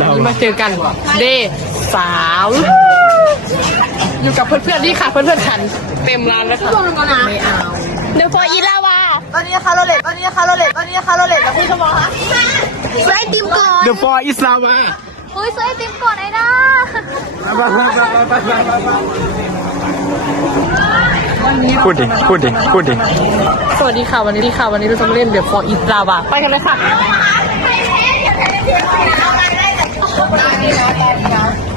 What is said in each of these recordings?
วันนี้มาเจอกันเดย์สามอยู่กับเพื่อนๆนี่ค่ะ เพื่อนๆขันเต็มร้านแล้วค่ะไม่เอาเดี๋ยวพออีลาวาตอนนี้นะคะเราเลทตอนนี้นะคะเราเลทตอนนี้นะคะเราเลทแล้วพี่ชั่วโมงคะซื้อไอติมก่อน The Four Islam มาอุ้ยซื้อไอติมก่อนไอ้ด้าพูดดิพูดดิพูดดิสวัสดีค่ะวันนี้ดีค่ะวันนี้เราจะมาเล่นเด e ฟอร์อิตราบาไปกันเลยค่ะ 大哪里大里哪。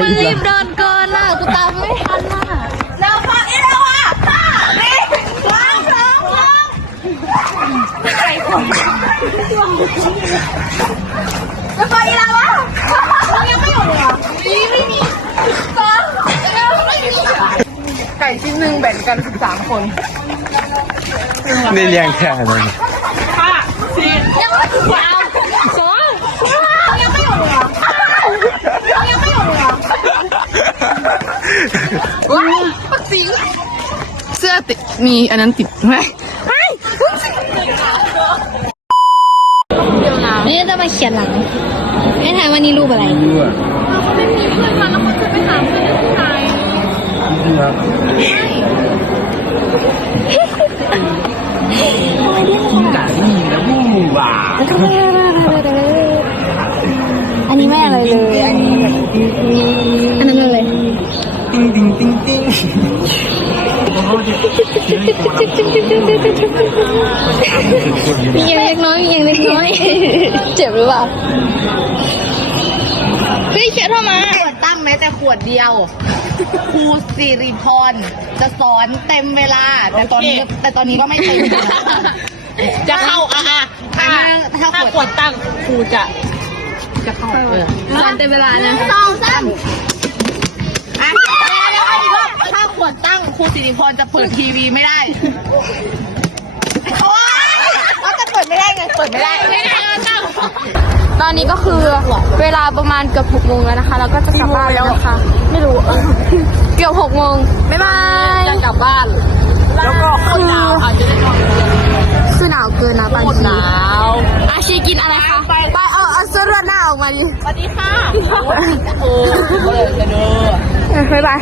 มันรีบเดินเกินอะกูตามไม่ทันอะเราฟังอีกแล้วอะห้าสี่สามสองหนึ่งจะฟังอีกแล้วอะมันยังไม่หมดเลยเหรอนี่ไม่มีสองแล้วไม่มี ไก่ชิ้น หนึ่งแบ่งกันสิบสามคนนี่เลี้ยงแค่นั้นห้าสี่ยังไม่ถึงเอาสองยังไม่หมดเลยเหรอยังไม่หมดเลยเหรอว้ายปักสิงเสื้อติดมีอันนั้นติดไหมนี่จะมาเขียนหลังให้ทายวันนี้รูปอะไรอันนี้ไม่อะไรเลย อันนี้แบบอันนั้นอะไรติ้งติ้งติ้งติ้งมีอย่างเล็กน้อยมีอย่างเล็กน้อย เจ็บหรือเปล่า เฮ้ยเขียนเข้ามาขวดตั้ง แม้แต่ขวดเดียว ครูสิริพรจะสอนเต็มเวลา แต่ตอนนี้แต่ตอนนี้ก็ไม่เต็มเวลาจะเข้าอะอะถ้าถ้าถ้าขขววดดตั้งครูจะ จะเข้าเออสอนเต็มเวลานะสองสามอะแล้วอีกรอบถ้าขวดตั้งครูสิริพรจะเปิดทีวีไม่ได้โอ๊ยแล้วจะเปิดไม่ได้ไงเปิดไม่ได้ไม่ได้ตั้ง ตอนนี้ก็คือเวลาประมาณเกือบหกโมงแล้วนะคะแล้วก็จะกลับบ้านแล้วนะคะ ไม่รู้เกือบหกโมงบ๊ายบายจะกลับบ้าน แล้วก็คนหนาวอาจจะได้นอนคือหนาวเกินนะบางทีหนาวอาชีกินอะไรคะไปเอาเอาเสื้อเลือดหน้าออกมาดิสวัสดีค่ะโอ้โหจะเดินบ๊ายบาย